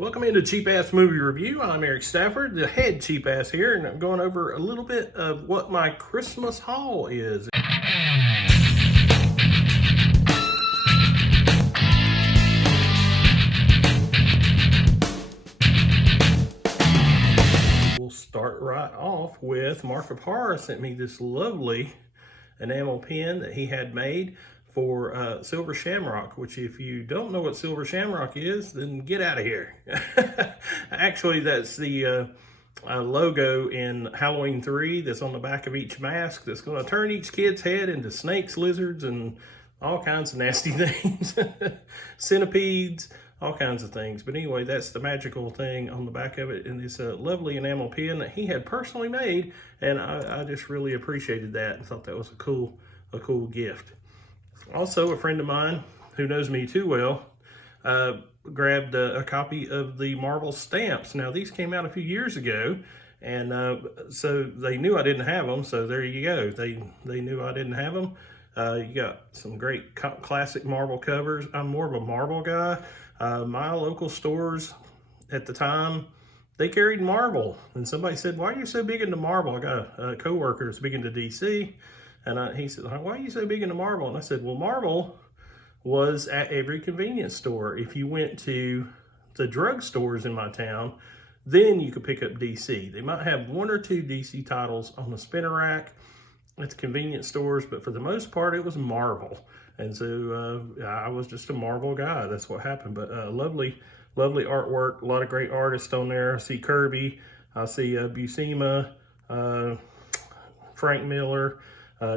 Welcome into Cheap Ass Movie Review. I'm Eric Stafford, the head cheap ass here, and I'm going over a little bit of what my Christmas haul is. We'll start right off with Mark of Horror sent me this lovely enamel pen that he had made for Silver Shamrock, which if you don't know what Silver Shamrock is, then get out of here. Actually, that's the logo in Halloween 3 that's on the back of each mask that's going to turn each kid's head into snakes, lizards, and all kinds of nasty things. Centipedes, all kinds of things. But anyway, that's the magical thing on the back of it, and it's a lovely enamel pen that he had personally made, and I just really appreciated that and thought that was a cool gift. Also, a friend of mine who knows me too well grabbed a copy of the Marvel stamps. Now, these came out a few years ago, and so they knew I didn't have them, so there you go. They knew I didn't have them. You got some great classic Marvel covers. I'm more of a Marvel guy. My local stores at the time, they carried Marvel, and somebody said, "Why are you so big into Marvel?" I got a coworker that's big into DC. And he said, "Why are you so big into Marvel?" And I said, "Well, Marvel was at every convenience store. If you went to the drug stores in my town, then you could pick up DC. They might have one or two DC titles on the spinner rack at the convenience stores, but for the most part, it was Marvel." And so I was just a Marvel guy. That's what happened. But lovely artwork. A lot of great artists on there. I see Kirby. I see Buscema, Frank Miller,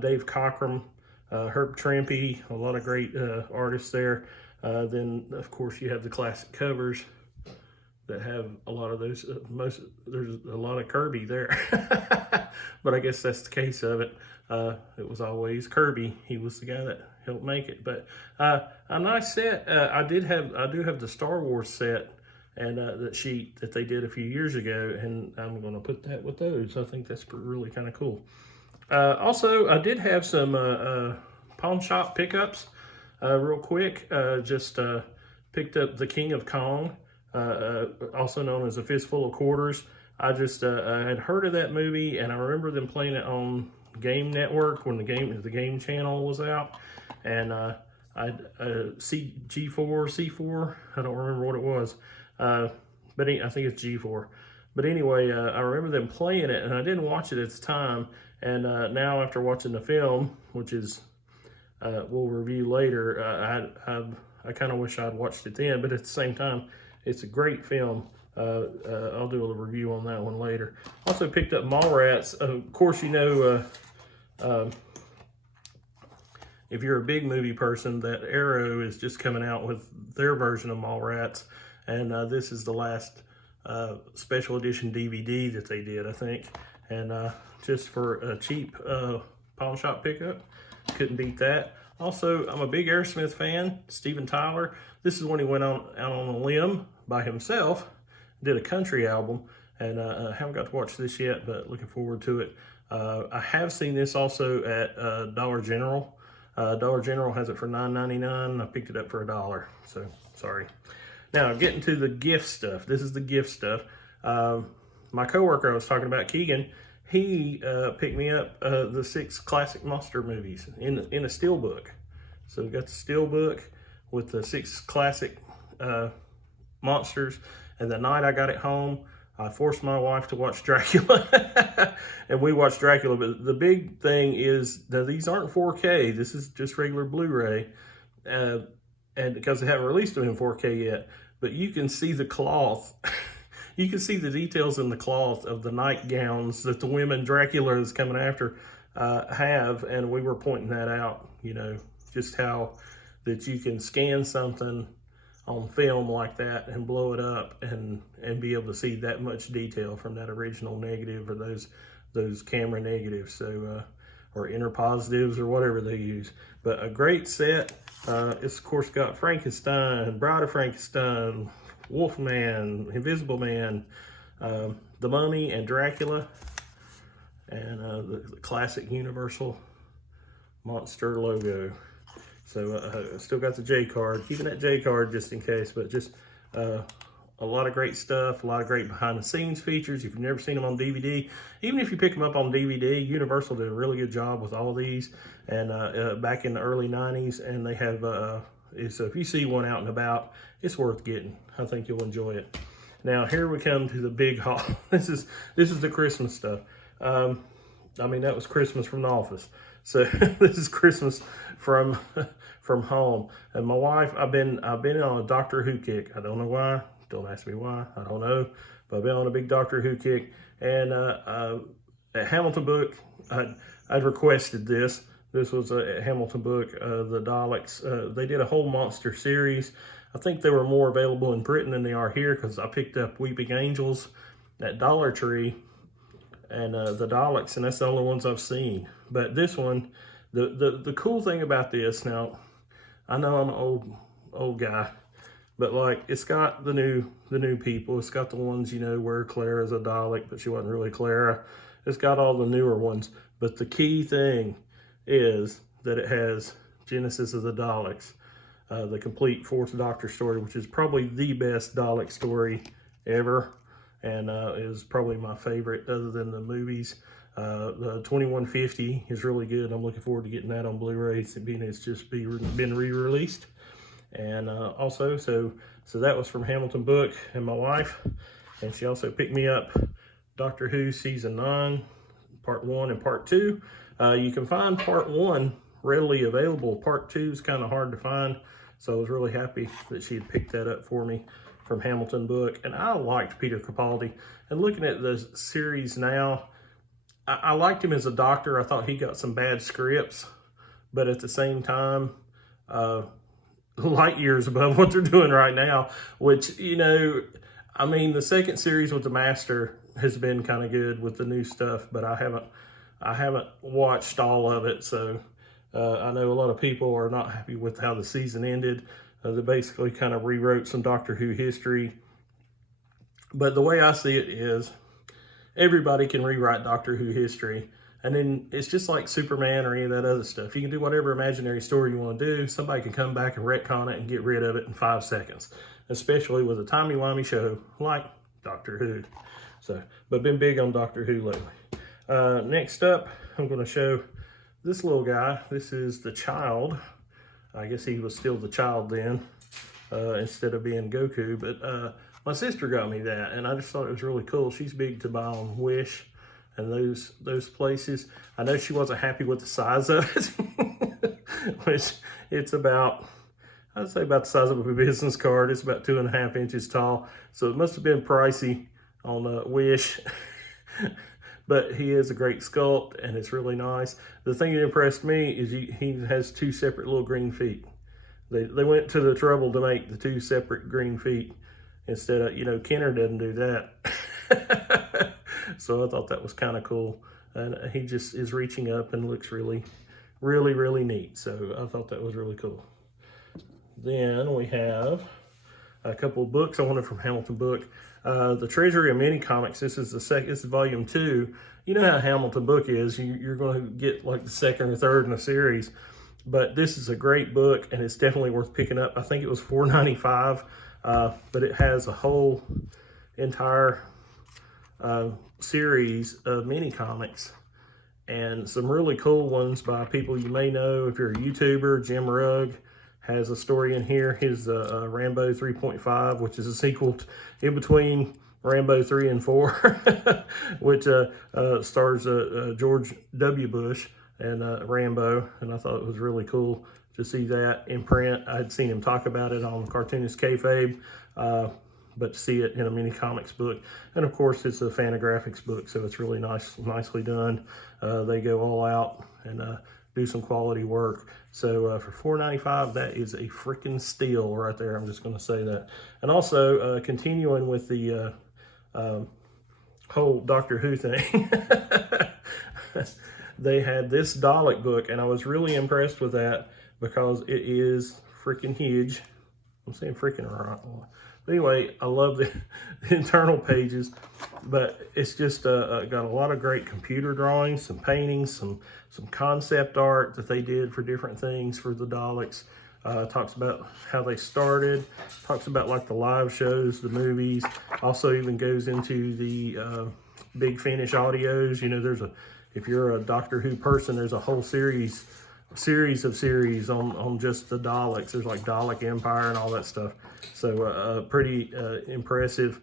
Dave Cockrum, Herb Trimpe, a lot of great artists there. Then, of course, you have the classic covers that have a lot of those. There's a lot of Kirby there. But I guess that's the case of it. It was always Kirby. He was the guy that helped make it. But a nice set. I do have the Star Wars set and that sheet that they did a few years ago, and I'm going to put that with those. I think that's really kind of cool. Also, I did have some pawn shop pickups real quick. Just picked up The King of Kong, also known as A Fistful of Quarters. I just had heard of that movie, and I remember them playing it on Game Network when the game channel was out. And I C4, I don't remember what it was, but I think it's G4. But anyway, I remember them playing it, and I didn't watch it at the time. And now, after watching the film, which is we'll review later, I kind of wish I'd watched it then. But at the same time, it's a great film. I'll do a review on that one later. Also picked up Mallrats. Of course, you know, if you're a big movie person, that Arrow is just coming out with their version of Mallrats, and this is the last special edition DVD that they did, I think. And just for a cheap pawn shop pickup, couldn't beat that. Also, I'm a big Aerosmith fan, Steven Tyler. This is when he went out on a limb by himself, did a country album, and I haven't got to watch this yet, but looking forward to it. I have seen this also at Dollar General. Dollar General has it for $9.99. I picked it up for $1, so sorry. Now, getting to the gift stuff. This is the gift stuff. My coworker I was talking about, Keegan, he picked me up the 6 classic monster movies in a steel book. So we got the steel book with the 6 classic monsters. And the night I got it home, I forced my wife to watch Dracula. And we watched Dracula. But the big thing is that these aren't 4K. This is just regular Blu-ray. And because they haven't released them in 4K yet. But you can see the cloth. You can see the details in the cloth of the nightgowns that the women Dracula is coming after have, and we were pointing that out, you know, just how that you can scan something on film like that and blow it up and be able to see that much detail from that original negative or those camera negatives, so or inner positives or whatever they use. But a great set. It's of course got Frankenstein, Bride of Frankenstein, Wolfman, Invisible Man, The Mummy, and Dracula, and the classic Universal monster logo. So I still got the J card, keeping that J card just in case, but just a lot of great stuff, a lot of great behind the scenes features. If you've never seen them on DVD, even if you pick them up on DVD, Universal did a really good job with all of these, and back in the early 90s, and they have, so if you see one out and about, it's worth getting. I think you'll enjoy it. Now here we come to the big haul. This is the Christmas stuff. I mean, that was Christmas from The Office. So this is Christmas from home. And my wife, I've been on a Doctor Who kick. I don't know why. Don't ask me why. I don't know. But I've been on a big Doctor Who kick. And at Hamilton Book, I'd requested this. This was a Hamilton Book, the Daleks. They did a whole monster series. I think they were more available in Britain than they are here, because I picked up Weeping Angels at Dollar Tree and the Daleks, and that's the only ones I've seen. But this one, the cool thing about this, now I know I'm an old guy, but like, it's got the new people. It's got the ones, you know, where Clara's a Dalek, but she wasn't really Clara. It's got all the newer ones. But the key thing is that it has Genesis of the Daleks, the complete Fourth Doctor story, which is probably the best Dalek story ever, and is probably my favorite other than the movies. The 2150 is really good. I'm looking forward to getting that on Blu-ray, being it's just been re-released. And also, so that was from Hamilton Book and my wife, and she also picked me up Doctor Who Season 9, Part 1 and Part 2. You can find Part 1 readily available. Part 2 is kind of hard to find, so I was really happy that she had picked that up for me from Hamilton Book. And I liked Peter Capaldi. And looking at the series now, I liked him as a doctor. I thought he got some bad scripts, but at the same time, light years above what they're doing right now, which, you know, I mean, the second series with the Master has been kind of good with the new stuff, but I haven't watched all of it, so I know a lot of people are not happy with how the season ended. They basically kind of rewrote some Doctor Who history, but the way I see it is, everybody can rewrite Doctor Who history, and then it's just like Superman or any of that other stuff. You can do whatever imaginary story you want to do. Somebody can come back and retcon it and get rid of it in 5 seconds, especially with a timey-wimey show like Doctor Who. So, but been big on Doctor Who lately. Next up, I'm going to show this little guy. This is the Child. I guess he was still the Child then, instead of being Goku. But my sister got me that, and I just thought it was really cool. She's big to buy on Wish and those places. I know she wasn't happy with the size of it, which it's about, I'd say about the size of a business card. It's about 2.5 inches tall, so it must have been pricey on Wish. But he is a great sculpt, and it's really nice. The thing that impressed me is he has 2 separate little green feet. They went to the trouble to make the 2 separate green feet instead of, you know, Kenner doesn't do that. So I thought that was kind of cool. And he just is reaching up and looks really, really, really neat. So I thought that was really cool. Then we have a couple of books I wanted from Hamilton Book. The Treasury of Mini Comics. This is this is volume 2. You know how Hamilton Book is. You're going to get like the second or third in a series. But this is a great book, and it's definitely worth picking up. I think it was $4.95, but it has a whole entire series of mini comics, and some really cool ones by people you may know if you're a YouTuber. Jim Rugg has a story in here. His Rambo 3.5, which is a sequel in between Rambo 3 and 4, which stars George W. Bush and Rambo, and I thought it was really cool to see that in print. I'd seen him talk about it on Cartoonist Kayfabe, but to see it in a mini comics book, and of course it's a Fantagraphics book, so it's really nicely done. They go all out and do some quality work. So for $4.95, that is a freaking steal right there. I'm just going to say that. And also continuing with the whole Doctor Who thing, they had this Dalek book, and I was really impressed with that because it is freaking huge. I'm saying freaking right. Anyway, I love the internal pages, but it's just got a lot of great computer drawings, some paintings, some concept art that they did for different things for the Daleks. Talks about how they started, talks about like the live shows, the movies, also even goes into the Big Finish audios. You know, if you're a Doctor Who person, there's a whole series of series on just the Daleks. There's like Dalek Empire and all that stuff. So pretty impressive,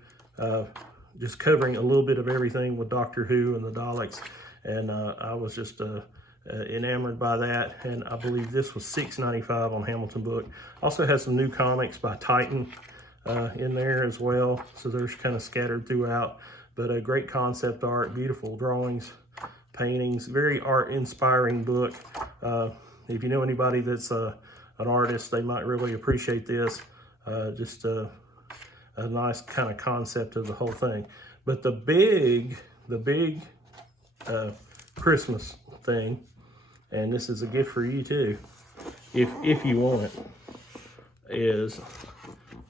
just covering a little bit of everything with Doctor Who and the Daleks. And I was just enamored by that, and I believe this was $6.95 on Hamilton Book. Also has some new comics by Titan in there as well, so they're kind of scattered throughout, but a great concept art, beautiful drawings, paintings, very art inspiring book. If you know anybody that's an artist, they might really appreciate this. Just a nice kind of concept of the whole thing. But the big Christmas thing, and this is a gift for you too, if you want it, is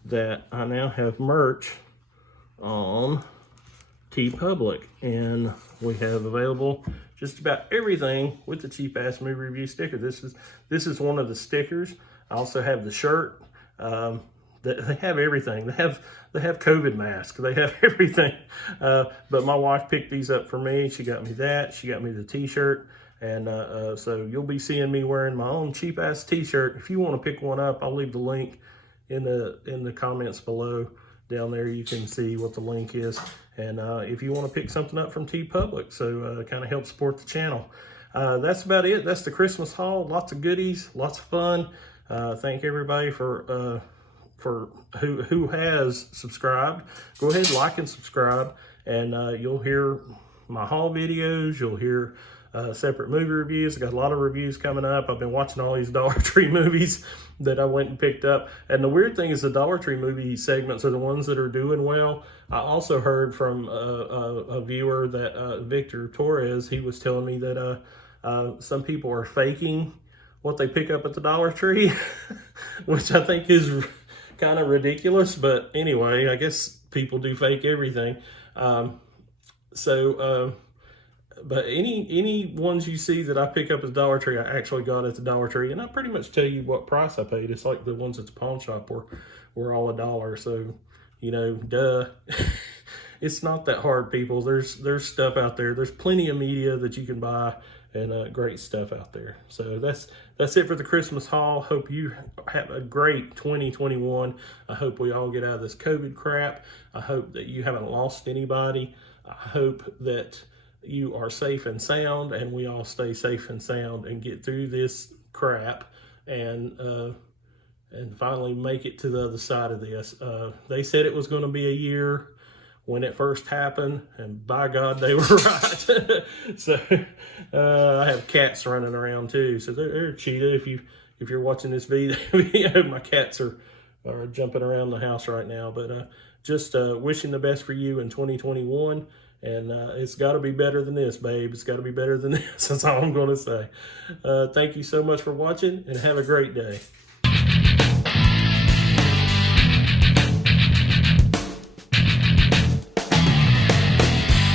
that I now have merch on TeePublic, and we have available just about everything with the Cheap Ass Movie Review sticker. This is one of the stickers. I also have the shirt. They have everything. They have COVID masks. They have everything. But my wife picked these up for me. She got me that. She got me the t-shirt. And so you'll be seeing me wearing my own cheap ass t-shirt. If you want to pick one up, I'll leave the link in the comments below. Down there you can see what the link is. And if you want to pick something up from TeePublic, so kind of help support the channel. That's about it. That's the Christmas haul. Lots of goodies, lots of fun. Thank everybody for who has subscribed. Go ahead, like and subscribe, and you'll hear my haul videos. You'll hear separate movie reviews. I got a lot of reviews coming up. I've been watching all these Dollar Tree movies that I went and picked up. And the weird thing is the Dollar Tree movie segments are the ones that are doing well. I also heard from a viewer that Victor Torres, he was telling me that some people are faking what they pick up at the Dollar Tree, which I think is kind of ridiculous. But anyway, I guess people do fake everything. But any ones you see that I pick up at the Dollar Tree, I actually got at the Dollar Tree, and I pretty much tell you what price I paid. It's like the ones at the pawn shop were all $1. So, you know, duh. It's not that hard, people. There's stuff out there. There's plenty of media that you can buy, and great stuff out there. So that's it for the Christmas haul. Hope you have a great 2021. I hope we all get out of this COVID crap. I hope that you haven't lost anybody. I hope that you are safe and sound, and we all stay safe and sound and get through this crap and finally make it to the other side of this. They said it was going to be a year when it first happened, and by God, they were right. So I have cats running around too. So they're Cheetah. If you're watching this video, my cats are jumping around the house right now. But just wishing the best for you in 2021. And it's got to be better than this, babe. It's got to be better than this. That's all I'm going to say. Thank you so much for watching, and have a great day.